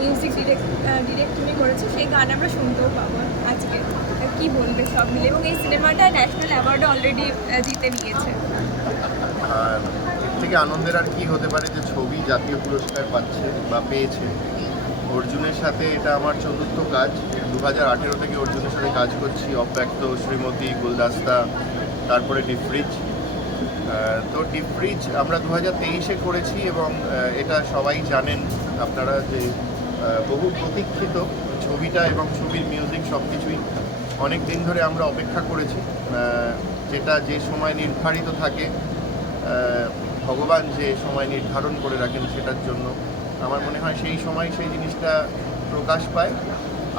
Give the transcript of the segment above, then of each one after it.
Music direct তুমি করেছো, সেই গান আমরা শুনতেও পাবো আজকে। কি বলবে সব মিলে, এবং এই সিনেমাটা ন্যাশনাল অ্যাওয়ার্ডও অলরেডি জিতে নিয়েছে। আর এর থেকে আনন্দের আর কি হতে পারে যে ছবি জাতীয় পুরস্কার পাচ্ছে বা পেয়েছে। অর্জুনের সাথে এটা আমার চতুর্থ কাজ। 2018 থেকে অর্জুনের সাথে কাজ করছি। অব্যক্ত, শ্রীমতী, গুলদাস্তা, তারপরে ডিফ্রিজ। তো ডিফ্রিজ আমরা 2023-এ করেছি এবং এটা সবাই জানেন আপনারা যে বহু প্রতীক্ষিত ছবিটা এবং ছবির মিউজিক সব কিছুই অনেক দিন ধরে আমরা অপেক্ষা করেছি। যেটা যে সময় নির্ধারিত থাকে, ভগবান যে সময় নির্ধারণ করে রাখেন সেটার জন্য আমার মনে হয় সেই সময় সেই জিনিসটা প্রকাশ পায়।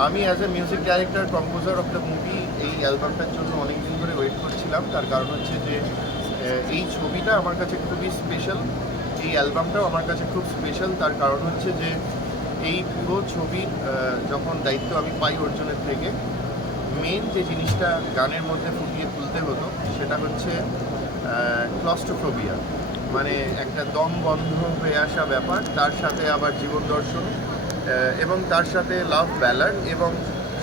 আমি as a music director, composer of the movie এই অ্যালবামটার জন্য অনেক দিন ধরে ওয়েট করছিলাম। তার কারণ হচ্ছে যে এই ছবিটা আমার কাছে খুবই স্পেশাল, এই অ্যালবামটাও আমার কাছে খুব স্পেশাল। তার কারণ হচ্ছে যে এই পুরো ছবির যখন দায়িত্ব আমি পাই অর্জুনের থেকে, মেন যে জিনিসটা গানের মধ্যে ফুটিয়ে তুলতে হতো সেটা হচ্ছে ক্লস্ট্রোফোবিয়া, মানে একটা দম বন্ধ হয়ে আসা ব্যাপার, তার সাথে আবার জীবন দর্শন এবং তার সাথে লাভ ব্যালাড। এবং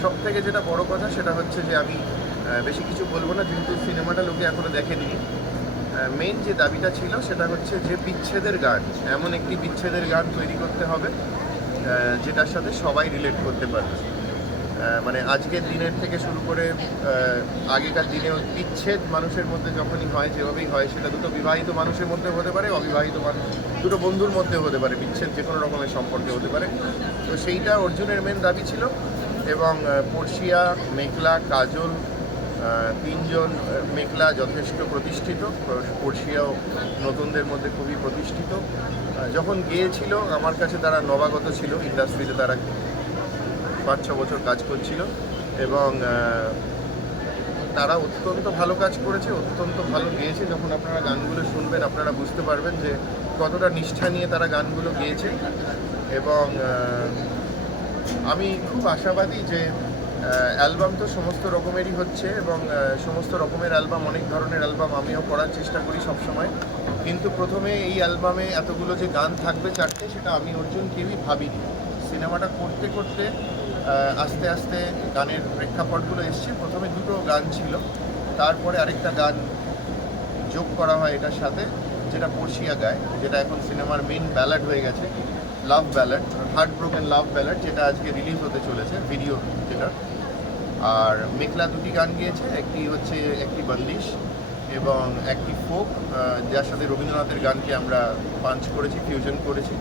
সব থেকে যেটা বড় কথা সেটা হচ্ছে যে আমি বেশি কিছু বলবো না যেহেতু সিনেমাটা লোকে এখনও দেখেনি। মেন যে দাবিটা ছিল সেটা হচ্ছে যে বিচ্ছেদের গান, এমন একটি বিচ্ছেদের গান তৈরি করতে হবে যেটার সাথে সবাই রিলেট করতে পারবে। মানে আজকের দিনের থেকে শুরু করে আগেকার দিনেও বিচ্ছেদ মানুষের মধ্যে যখনই হয়, যেভাবেই হয়, সেটা দুটো বিবাহিত মানুষের মধ্যে হতে পারে, অবিবাহিত মানুষ, দুটো বন্ধুর মধ্যে হতে পারে, বিচ্ছেদ যে কোনো রকমের সম্পর্কে হতে পারে। তো সেইটা অর্জুনের মেন দাবি ছিল। এবং পর্ষিয়া, মেঘলা, কাজল, তিনজন, মেঘলা যথেষ্ট প্রতিষ্ঠিত, পর্ষিয়াও নতুনদের মধ্যে খুবই প্রতিষ্ঠিত। যখন গিয়েছিল আমার কাছে তারা নবাগত ছিল, ইন্ডাস্ট্রিতে তারা 5-6 বছর কাজ করছিল এবং তারা অত্যন্ত ভালো কাজ করেছে, অত্যন্ত ভালো গেয়েছে। যখন আপনারা গানগুলো শুনবেন আপনারা বুঝতে পারবেন যে কতটা নিষ্ঠা নিয়ে তারা গানগুলো গেয়েছে। এবং আমি খুব আশাবাদী যে অ্যালবাম তো সমস্ত রকমেরই হচ্ছে এবং সমস্ত রকমের অ্যালবাম, অনেক ধরনের অ্যালবাম আমিও করার চেষ্টা করি সবসময়। কিন্তু প্রথমে এই অ্যালবামে এতগুলো যে গান থাকবে 4টে, সেটা আমি অর্জুন কেউই ভাবিনি। সিনেমাটা করতে করতে আস্তে আস্তে গানের প্রেক্ষাপটগুলো এসছে। প্রথমে 2টো গান ছিল, তারপরে আরেকটা গান যোগ করা হয় এটার সাথে, যেটা পর্ষিয়া গায়, যেটা এখন সিনেমার মেন ব্যালাড হয়ে গেছে, লাভ ব্যালাড, হার্ট ব্রোকেন লাভ ব্যালাড, যেটা আজকে রিলিজ হতে চলেছে ভিডিও যেটা। আর মেঘলা 2টি গান গিয়েছে, একটি হচ্ছে একটি বন্দিশ এবং একটি ফোক, যার সাথে রবীন্দ্রনাথের গানকে আমরা পাঞ্চ করেছি, ফিউশন করেছি।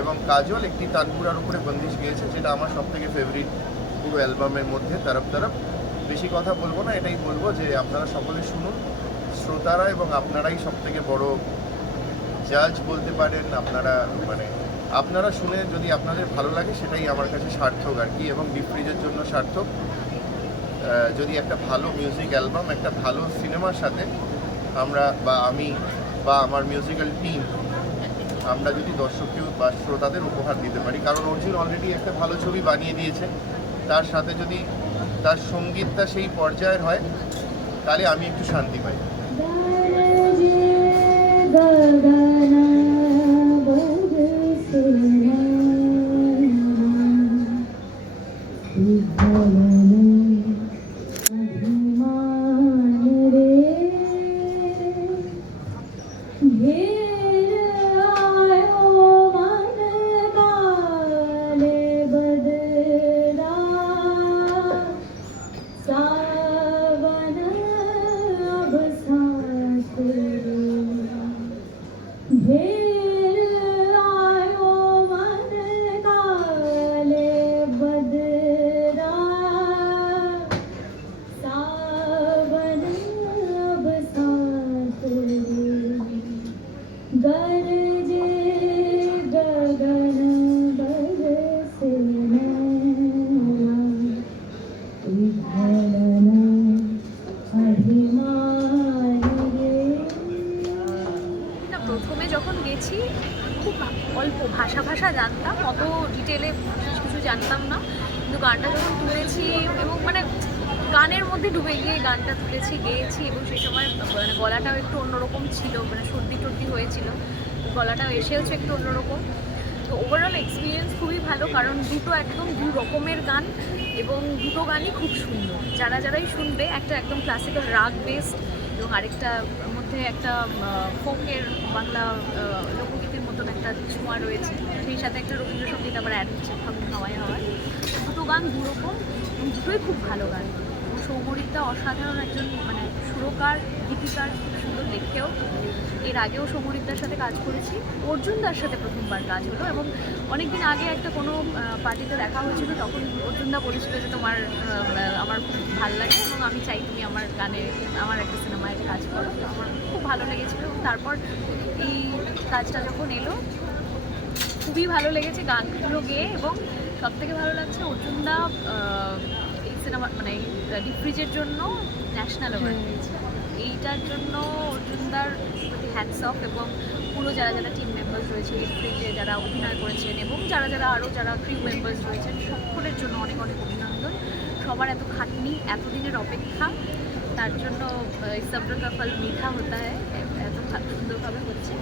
এবং কাজল একটি তানপুরার উপরে বন্দিশ গিয়েছে, যেটা আমার সবথেকে ফেভারিট পুরো অ্যালবামের মধ্যে। তরফ বেশি কথা বলবো না, এটাই বলবো যে আপনারা সকলে শুনুন, শ্রোতারা এবং আপনারাই সবথেকে বড় জাজ বলতে পারেন। আপনারা শুনে যদি আপনাদের ভালো লাগে সেটাই আমার কাছে সার্থক আর কি, এবং ডিফ্রিজের জন্য সার্থক। যদি একটা ভালো মিউজিক অ্যালবাম একটা ভালো সিনেমার সাথে আমরা বা আমি বা আমার মিউজিক্যাল টিম আমরা যদি দর্শককে বা শ্রোতাদের উপহার দিতে পারি, কারণ অর্জুন অলরেডি একটা ভালো ছবি বানিয়ে দিয়েছে, তার সাথে যদি তার সঙ্গীতটা সেই পর্যায়ের হয় তাহলে আমি একটু শান্তি পাই। প্রথমে যখন গেছি খুব অল্প ভাষা জানতাম, অত ডিটেলে কিছু জানতাম না, কিন্তু গানটা যখন তুলেছি এবং মানে গানের মধ্যে ডুবে গিয়ে গানটা তুলেছি, গেয়েছি। এবং সেই সময় মানে গলাটাও একটু অন্যরকম ছিল, মানে সর্দি টর্দি হয়েছিল, গলাটাও এসেওছে একটু অন্যরকম। তো ওভারঅল এক্সপিরিয়েন্স খুবই ভালো, কারণ দুটো একদম দু রকমের গান এবং দুটো গানই খুব সুন্দর। যারাই শুনবে, একটা একদম ক্লাসিক্যাল রাগ বেসড এবং আরেকটা মধ্যে একটা ফোকের বাংলা লোকগীতির মতন একটা ছোঁয়া রয়েছে, সেই সাথে একটা রবীন্দ্রসঙ্গীত আবার অ্যাড হচ্ছে ফাগুন হাওয়ায় হাওয়ায়। দুটো গান দুরকম এবং দুটোই খুব ভালো গান। এবং সৌমরিকদা অসাধারণ একজন মানে সুরকার, গীতিকার, খুব সুন্দর লেখেও। এর আগেও সৌমরিকদার সাথে কাজ করেছি, অর্জুনদার সাথে প্রথমবার কাজ হলো। এবং অনেকদিন আগে একটা কোনো পার্টিতে দেখা হয়েছিল, তখন অর্জুনদা বলেছিল যে তোমার আমার খুব ভালো লাগে এবং আমি চাই তুমি আমার গানে আমার একটা সিনেমায় কাজ করো। তো আমার খুব ভালো লেগেছিলো এবং তারপর এই কাজটা যখন এলো খুবই ভালো লেগেছে গানগুলো গেয়ে। এবং সবথেকে ভালো লাগছে অর্জুনদা এই সিনেমা মানে ডিপ ফ্রিজের জন্য ন্যাশনাল অ্যাওয়ার্ড পেয়েছে। এইটার জন্য অর্জুনদার প্রতি হ্যাটস অফ, এবং পুরো যারা টিম মেম্বার্স রয়েছে ডিপ ফ্রিজে, যারা অভিনয় করেছেন এবং যারা ক্রিউ মেম্বার্স রয়েছেন, সকলের জন্য অনেক অভিনন্দন। সবার এত খাটনি, এতদিনের অপেক্ষা, তার জন্য সব্র কা ফল মিঠা হতা হ্যায়, এত সুন্দরভাবে হচ্ছে,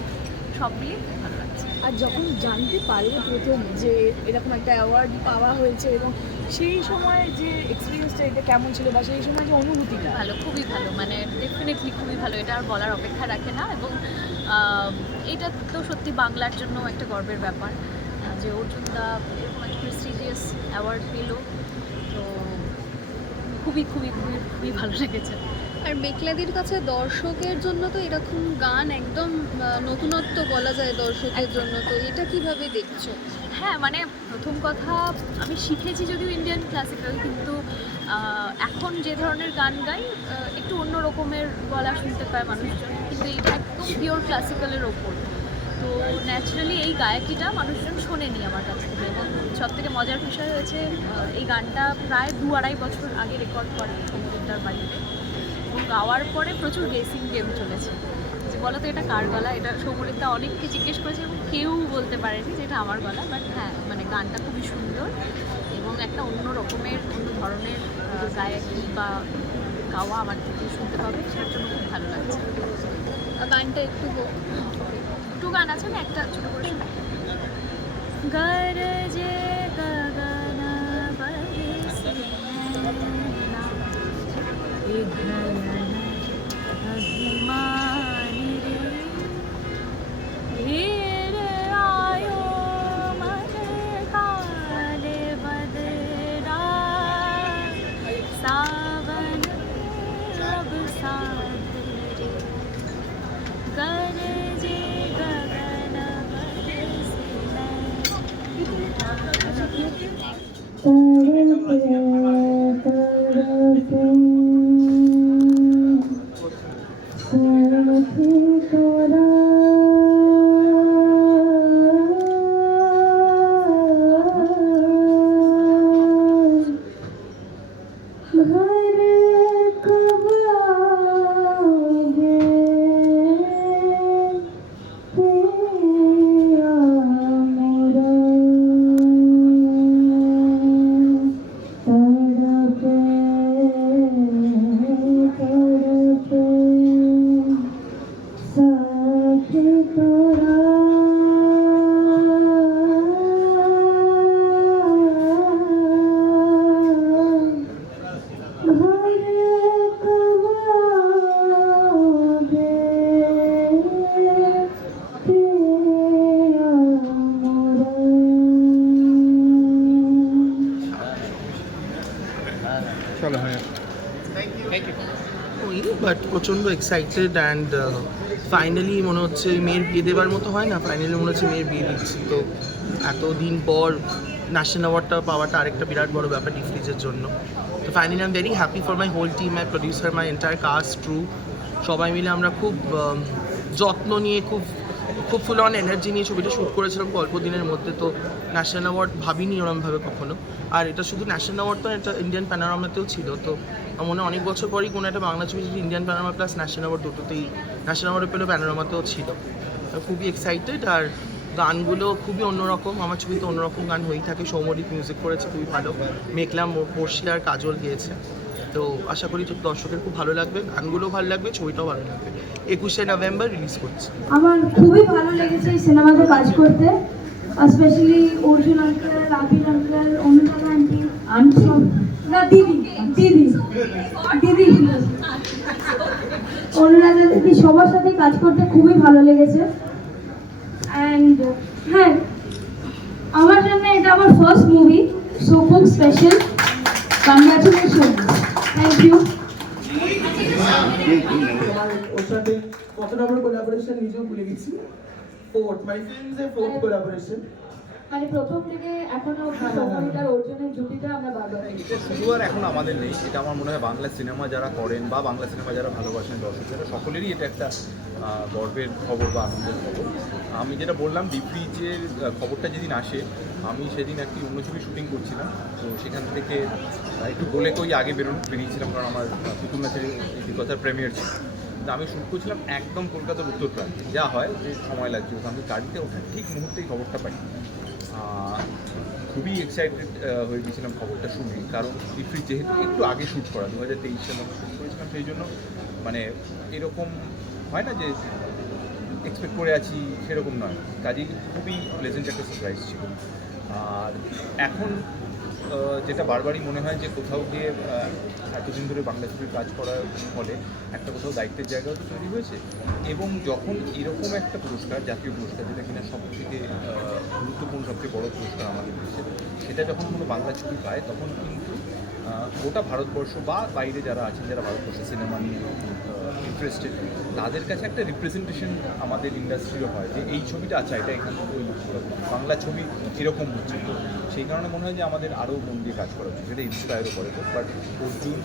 সব মিলিয়ে খুব ভালো লাগছে। আর যখন জানতে পারলে প্রথম যে এরকম একটা অ্যাওয়ার্ড পাওয়া হয়েছে, এবং সেই সময় যে এক্সপিরিয়েন্সটা এটা কেমন ছিল, বা সেই সময় যে অনুভূতিটা? ভালো, খুবই ভালো, মানে ডেফিনেটলি খুবই ভালো, এটা আর বলার অপেক্ষা রাখে না। এবং এটা তো সত্যি বাংলার জন্য একটা গর্বের ব্যাপার যে অর্জুনদা এরকম একটা প্রেস্টিজিয়াস অ্যাওয়ার্ড পেল। তো খুবই খুবই খুবই খুবই ভালো লেগেছে। আর মেঘলাদির কাছে দর্শকের জন্য তো এরকম গান একদম নতুনত্ব বলা যায় দর্শকের জন্য, তো এটা কিভাবে দেখছো? হ্যাঁ, মানে প্রথম কথা আমি শিখেছি যদিও ইন্ডিয়ান ক্লাসিক্যাল, কিন্তু এখন যে ধরনের গান গাই একটু অন্য রকমের গলা শুনতে পায় মানুষজন, কিন্তু এটা একদম পিওর ক্লাসিক্যালের ওপর। তো ন্যাচারালি এই গায়কিটা মানুষজন শোনেনি আমার কাছ থেকে। এবং সবথেকে মজার বিষয় হয়েছে এই গানটা প্রায় 2-2.5 বছর আগে রেকর্ড করে কম্পিউটার বাড়িতে, এবং গাওয়ার পরে প্রচুর গেসিং গেম চলেছে যে বলো তো এটা কার গলা। এটা সৌমরিকদা অনেককে জিজ্ঞেস করেছে এবং কেউ বলতে পারেনি যে এটা আমার গলা। বাট হ্যাঁ, মানে গানটা খুবই সুন্দর এবং একটা অন্য রকমের অন্য ধরনের গায়কি বা গাওয়া আমার থেকে শুনতে পাবে, সেটার জন্য খুব ভালো লাগছে। গানটা একটু দুটো গান আছে, আমি একটা ছোটো করে শোনাই। গরজে গগন বরসে নैना, अभिमान रे, हीर आयो मन काले बदरा, सावन अब साथ रे, गरजे गगन बरसे বাট প্রচণ্ড এক্সাইটেড অ্যান্ড ফাইনালি মনে হচ্ছে মেয়ের বিয়ে দেওয়ার মতো হয় না, ফাইনালি মনে হচ্ছে মেয়ের বিয়ে দিচ্ছি। তো এতদিন পর ন্যাশনাল অ্যাওয়ার্ডটা পাওয়াটা আরেকটা বিরাট বড় ব্যাপার ডিপ ফ্রিজের জন্য। তো finally I am very happy for my whole team, my producer, my entire cast, crew, সবাই মিলে আমরা খুব যত্ন নিয়ে খুব ফুল অন এনার্জি নিয়ে ছবিটা শ্যুট করেছিলাম অল্প দিনের মধ্যে। তো ন্যাশনাল অ্যাওয়ার্ড ভাবিনি ওরমভাবে কখনো। আর এটা শুধু ন্যাশনাল অ্যাওয়ার্ড তো, এটা ইন্ডিয়ান প্যানোরামাতেও ছিল। তো আমার মনে হয় অনেক বছর পরই কোনো একটা বাংলা ছবি যদি Indian panorama plus national award দুটোতেই, ন্যাশনাল অ্যাওয়ার্ড পেলেও প্যানোরামাতেও ছিল। খুবই এক্সাইটেড। আর গানগুলো খুবই অন্যরকম, আমার ছবিতে অন্যরকম গান হয়েই থাকে। সৌমরিক মিউজিক করেছে খুবই ভালো, মেঘলা, পড়শি আর কাজল গিয়েছে। তো আশা করি দর্শকের খুব ভালো লাগবে, গানগুলোও ভালো লাগবে, ছবিটাও ভালো লাগবে। 21শে নভেম্বর রিলিজ করছে। আমার খুবই ভালো লেগেছে এই সিনেমাতে কাজ করতে। স্পেশালি অর্জুন আঙ্কেল, আবির আঙ্কেল, অনুরাধা আন্টি, আন্টি না দিদি, দিদি দিদি অনুরাধা দিদি, সবার সাথে কাজ করতে খুবই ভালো লেগেছে। অ্যান্ড হ্যাঁ, আমার জন্য এটা আমার ফার্স্ট মুভি, সো খুব স্পেশাল। Congratulation, thank you. তোমার ওর সাথে কত নম্বর কোলাবোরেশন নিজেও ভুলে গেছি। ফোর্থ, মাই ফিল্মস এর ফোর্থ কোলাবোরেশন। মানে প্রথম থেকে এখনো সফলতার অর্জুনের জুটিটা আমরা বারবার দেখি। শুধু আর এখন আমাদের নেই, এটা আমার মনে হয় বাংলা সিনেমা যারা করেন বা বাংলা সিনেমা যারা ভালোবাসেন দর্শকেরা সকলেরই এটা একটা গর্বের খবর বা আনন্দের খবর। আমি যেটা বললাম ডিপ্রিজের খবরটা যেদিন আসে, আমি সেদিন একটি অন্য ছবি শুটিং করছিলাম, তো সেখান থেকে একটু বলে কই আগে বেরিয়েছিলাম, কারণ আমার পুতুল নাচের কথার প্রেমিয়ার ছিল। তো আমি শ্যুট করছিলাম একদম কলকাতার উত্তর প্রান্তে, যা হয় যে সময় লাগছিল, তো আমি গাড়িতে ওঠার ঠিক মুহূর্তেই খবরটা পাই। খুবই এক্সাইটেড হয়ে গেছিলাম খবরটা শুনে, কারণ ডিপ্রি যেহেতু একটু আগে শ্যুট করা 2023 সালে আমরা শ্যুট করেছিলাম, সেই জন্য মানে এরকম হয় না যে এক্সপেক্ট করে আছি সেরকম নয়, কাজেই খুবই প্লেজেন্ট একটা সারপ্রাইজ ছিল। আর এখন যেটা বারবারই মনে হয় যে কোথাও গিয়ে এতদিন ধরে বাংলা ছবির কাজ করার ফলে একটা কোথাও দায়িত্বের জায়গাও তো তৈরি হয়েছে, এবং যখন এরকম একটা পুরস্কার, জাতীয় পুরস্কার, যেটা কিনা সবথেকে গুরুত্বপূর্ণ সবচেয়ে বড় পুরস্কার আমাদের দেশে, সেটা যখন কোনো বাংলা ছবি পায় তখন কিন্তু গোটা ভারতবর্ষ বা বাইরে যারা আছেন, যারা ভারতবর্ষে সিনেমা নিয়ে ইন্টারেস্টেড, তাদের কাছে একটা রিপ্রেজেন্টেশন আমাদের ইন্ডাস্ট্রিও হয় যে এই ছবিটা আছে, এটা এখান থেকে বাংলা ছবি এরকম হচ্ছে। তো সেই কারণে মনে হয় যে আমাদের আরও মন দিয়ে কাজ করা উচিত, সেটা ইন্সপায়ারও করে। তো বাট অর্জুন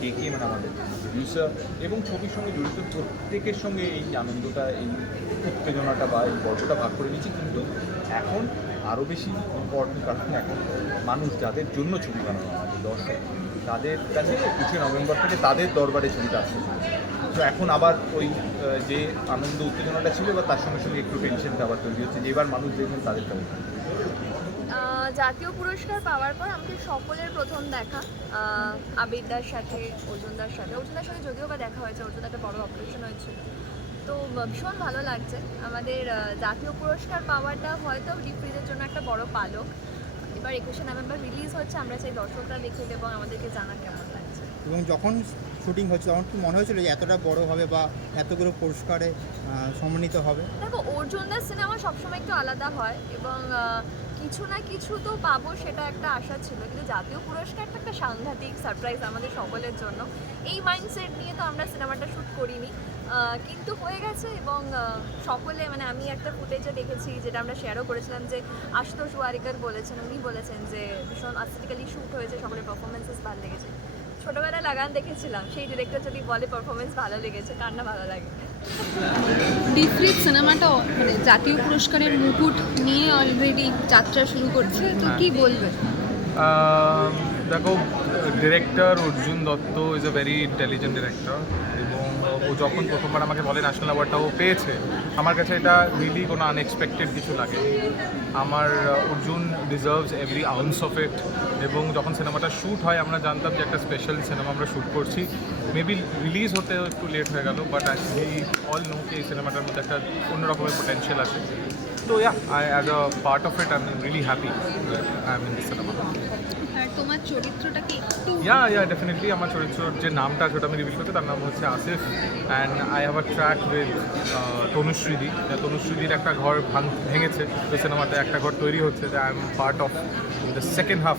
কে মানে আমাদের প্রডিউসার এবং ছবির সঙ্গে জড়িত প্রত্যেকের সঙ্গে এই আনন্দটা, এই উত্তেজনাটা বা এই গল্পটা ভাগ করে নিচ্ছি। কিন্তু এখন আরও বেশি ইম্পর্টেন্ট, কারণ এখন মানুষ যাদের জন্য ছবি বানানো আমাদের দর্শক, তাদের কাছে 25 নভেম্বর থেকে তাদের দরবারে ছবিটা আসছে। তো এখন আবার ওই যে আনন্দ উত্তেজনাটা ছিল বা তার সঙ্গে সঙ্গে একটু টেনশনটা আবার তৈরি হচ্ছে যে এবার মানুষ দেখবেন তাদের কেমন। জাতীয় পুরস্কার পাওয়ার পর আমাকে সকলের প্রথম দেখা আবিরদার সাথে, অর্জুনদার সাথে যদিও বা দেখা হয়েছে, অর্জুন একটা বড় অপারেশন হয়েছিল, তো ভীষণ ভালো লাগছে। আমাদের জাতীয় পুরস্কার পাওয়াটা হয়তো ডিপ্রিজের জন্য একটা বড় পালক। এবার 21শে নভেম্বর রিলিজ হচ্ছে, আমরা চাই দর্শকরা দেখুক এবং আমাদেরকে জানা কেমন লাগছে। এবং যখন শুটিং হচ্ছে তখন কি মনে হয়েছিল যে এতটা বড় হবে বা এতগুলো পুরস্কারে সম্মানিত হবে? দেখো, অর্জুনদার সিনেমা সবসময় একটু আলাদা হয় এবং কিছু না কিছু তো পাবো, সেটা একটা আশা ছিল, কিন্তু জাতীয় পুরস্কারটা একটা সাংঘাতিক সারপ্রাইজ আমাদের সকলের জন্য। এই মাইন্ডসেট নিয়ে তো আমরা সিনেমাটা শ্যুট করিনি, কিন্তু হয়ে গেছে। এবং সকলে, মানে আমি একটা ফুটেজে দেখেছি যেটা আমরা শেয়ারও করেছিলাম, যে আশুতোষ ওয়ারিকার বলেছেন, উনি বলেছেন যে ভীষণ অ্যাস্থেটিক্যালি শ্যুট হয়েছে, সকলের পারফরমেন্সেস ভালো লেগেছে। ছোটোবেলায় লাগান দেখেছিলাম, সেই ডিরেক্টর যদি বলে পারফরমেন্স ভালো লেগেছে, কার না ভালো লাগে। ডিপ্রিজ সিনেমাটা মানে জাতীয় পুরস্কারের মুকুট নিয়ে অলরেডি যাত্রা শুরু করছে, তো কি বলবে? দেখো, director Arjun Dutta is a very intelligent director, এবং ও যখন প্রথমবার আমাকে বলে ন্যাশনাল অ্যাওয়ার্ডটা ও পেয়েছে, আমার কাছে এটা রিলি কোনো আনএক্সপেক্টেড কিছু লাগে। আমার Arjun deserves every ounce of it, এবং যখন সিনেমাটা শ্যুট হয় আমরা জানতাম যে একটা স্পেশাল সিনেমা আমরা শ্যুট করছি। মেবি রিলিজ হতে একটু লেট হয়ে গেল, বাট উই অল নো কি এই সিনেমাটার মধ্যে একটা অন্য রকমের পোটেনশিয়াল আছে। তো as a part of it I am really happy I am in this cinema. আর তোমার চরিত্রটা কি একটু? ডেফিনেটলি আমার চরিত্রের যে নামটা সেটা আমি রিভিল করতে, তার নাম হচ্ছে Asif, and I have a track with তনুশ্রীদি। তনুশ্রীদির একটা ঘর ভেঙেছে, ওই সিনেমাতে একটা ঘর তৈরি হচ্ছে, যে I am part of the second half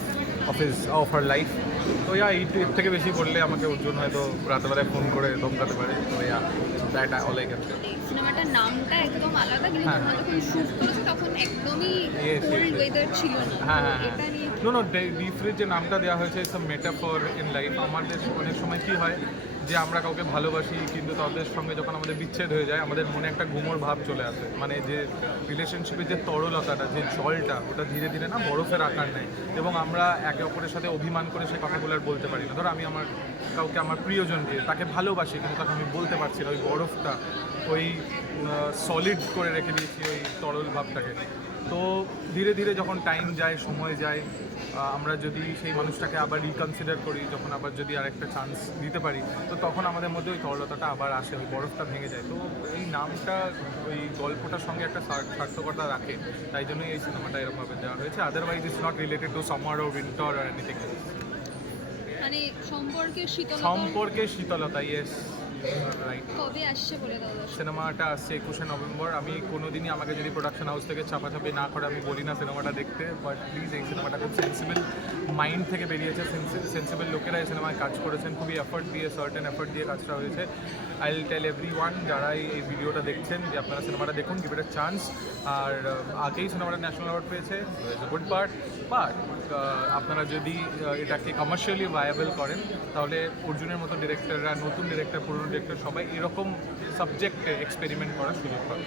of her life. তো এর থেকে বেশি বললে আমাকে অর্জুন হয়তো রাতেবেলায় ফোন করে ধমকাতে পারে। তো that all I can say. সিনেমাটার নামটা একদম আলাদা, কিন্তু তোমরা যখন শুট করেছো তখন একদমই কোল্ড ওয়েদার ছিল না। এটা নিয়ে ডিপ্রিজ যে নামটা দেওয়া হয়েছে it's a metaphor in life. আমাদের অনেক সময় কী হয় যে আমরা কাউকে ভালোবাসি, কিন্তু তাদের সঙ্গে যখন আমাদের বিচ্ছেদ হয়ে যায় আমাদের মনে একটা গুমোর ভাব চলে আসে, মানে যে রিলেশনশিপের যে তরলতাটা, যে জলটা, ওটা ধীরে ধীরে না বরফের আকার নেয়, এবং আমরা একে অপরের সাথে অভিমান করে সে কথাগুলো আর বলতে পারি না। ধরো আমি কাউকে আমার প্রিয়জনকে, তাকে ভালোবাসি, কিন্তু তাকে আমি বলতে পারছি না, ওই বরফটা ওই সলিড করে রেখে দিয়েছি ওই তরল ভাবটাকে। তো ধীরে ধীরে যখন টাইম যায়, সময় যায়, আমরা যদি সেই মানুষটাকে আবার রিকনসিডার করি, যখন আবার যদি আরেকটা চান্স দিতে পারি, তো তখন আমাদের মধ্যে ওই তরলতাটা আবার আসে, ওই বরফটা ভেঙে যায়। তো এই নামটা ওই গল্পটার সঙ্গে একটা সার্থকতা রাখে, তাই জন্যই এই সিনেমাটা এরকমভাবে দেওয়া হয়েছে। Otherwise it's not related to summer ও উইন্টার আর এনিথিং। মানে সম্পর্কে শীতলতা, ইয়েস রাইট। কবে আসছে বলে দাও দর্শক। সিনেমাটা আসছে 21শে নভেম্বর। আমি কোনোদিনই আমাকে যদি প্রোডাকশন হাউস থেকে চাপাচাপি না করে আমি বলি না সিনেমাটা দেখতে, বাট প্লিজ এই সিনেমাটা খুব সেন্সিবল মাইন্ড থেকে বেরিয়েছে, সেন্সিবল লোকেরা এই সিনেমায় কাজ করেছেন, খুবই এফর্ট দিয়ে, সার্টেন এফর্ট দিয়ে কাজটা হয়েছে। আই উইল টেল এভরিওয়ান যারা এই ভিডিওটা দেখছেন যে আপনারা সিনেমাটা দেখুন, গিভ ইট আ চান্স। আর আগেই সিনেমাটা ন্যাশনাল অ্যাওয়ার্ড পেয়েছে, গুড পার্ট। বাট আপনারা যদি এটাকে কমার্শিয়ালি ভায়াবল করেন, তাহলে অর্জুনের মতো ডিরেক্টররা, নতুন ডিরেক্টর, পুরনো ডিরেক্টর সবাই এরকম সাবজেক্টে এক্সপেরিমেন্ট করার সুযোগ পাবে।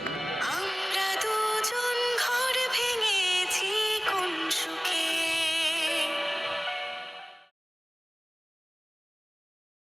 আমরা দুজন ঘর ভেঙেছি কোন সুখে